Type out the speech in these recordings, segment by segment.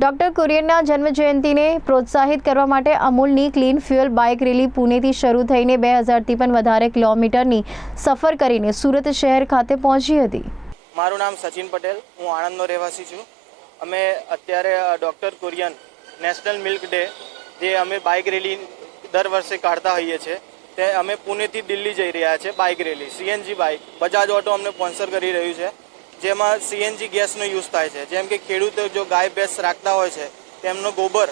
Doctor કુરિયનના જન્મજયંતિને પ્રોત્સાહિત કરવા માટે અમૂલની ક્લીન ફ્યુઅલ બાઇક રેલી પુણેથી શરૂ થઈને બે હજારથી પણ વધારે કિલોમીટરની સફર કરીને સુરત શહેર ખાતે પહોંચી હતી. મારું નામ સચિન પટેલ, હું આણંદનો રહેવાસી છું. અમે અત્યારે doctor Kurien national milk day, જે અમે બાઇક રેલી દર વર્ષે કાઢતા હોઈએ છીએ તે અમે પુણેથી દિલ્હી જઈ રહ્યા છે bike rally, CNG bike, Bajaj auto અમને સ્પોન્સર કરી રહ્યું છે. જેમાં સીએનજી ગેસનો યુઝ થાય છે. જેમ કે ખેડૂતો જો ગાય ભેંસ રાખતા હોય છે, તેમનો ગોબર,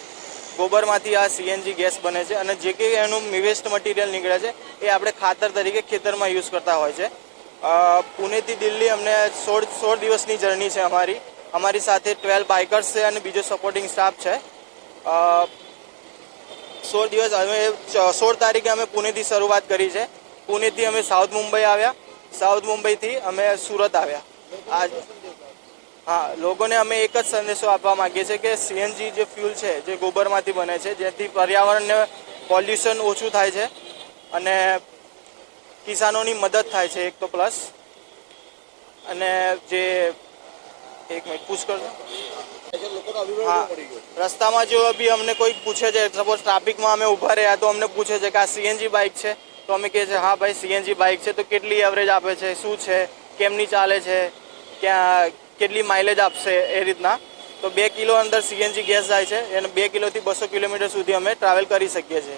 ગોબરમાંથી આ સીએનજી ગેસ બને છે અને જે કંઈ એનું વેસ્ટ મટીરિયલ નીકળે છે, એ આપણે ખાતર તરીકે ખેતરમાં યુઝ કરતા હોય છે. પુણેથી દિલ્હી અમને સોળ સોળ દિવસની જર્ની છે અમારી. અમારી સાથે ટ્વેલ્વ બાઇકર્સ છે અને બીજો સપોર્ટિંગ સ્ટાફ છે. સોળ દિવસ અમે સોળ તારીખે અમે પુણેથી શરૂઆત કરી છે. પુણેથી અમે સાઉથ મુંબઈ આવ્યા. સાઉથ મુંબઈથી અમે સુરત આવ્યા. આજ હા, લોકોને અમે એક જ સંદેશો આપવા માંગીએ છીએ કે સીએનજી જે ફ્યુલ છે, જે ગોબરમાંથી બને છે, જેથી પર્યાવરણને પોલ્યુશન ઓછું થાય છે અને કિસાનોની મદદ થાય છે એક તો પ્લસ. અને જે એક મિનિટ પૂછ કરજો હા, રસ્તામાં જો બી અમને કોઈ પૂછે છે સપોઝ ટ્રાફિકમાં અમે ઊભા રહ્યા તો અમને પૂછે છે કે આ સીએનજી બાઇક છે. તો અમે કહીએ છીએ હા ભાઈ સીએનજી બાઇક છે, તો કેટલી એવરેજ આપે છે? શું છે? કેમની ચાલે છે? ક્યાં, કેટલી માઇલેજ આપશે? એ રીતના. તો બે કિલો અંદર સીએનજી ગેસ જાય છે, અને બે કિલોથી બસો કિલોમીટર સુધી અમે ટ્રાવેલ કરી શકીએ છીએ.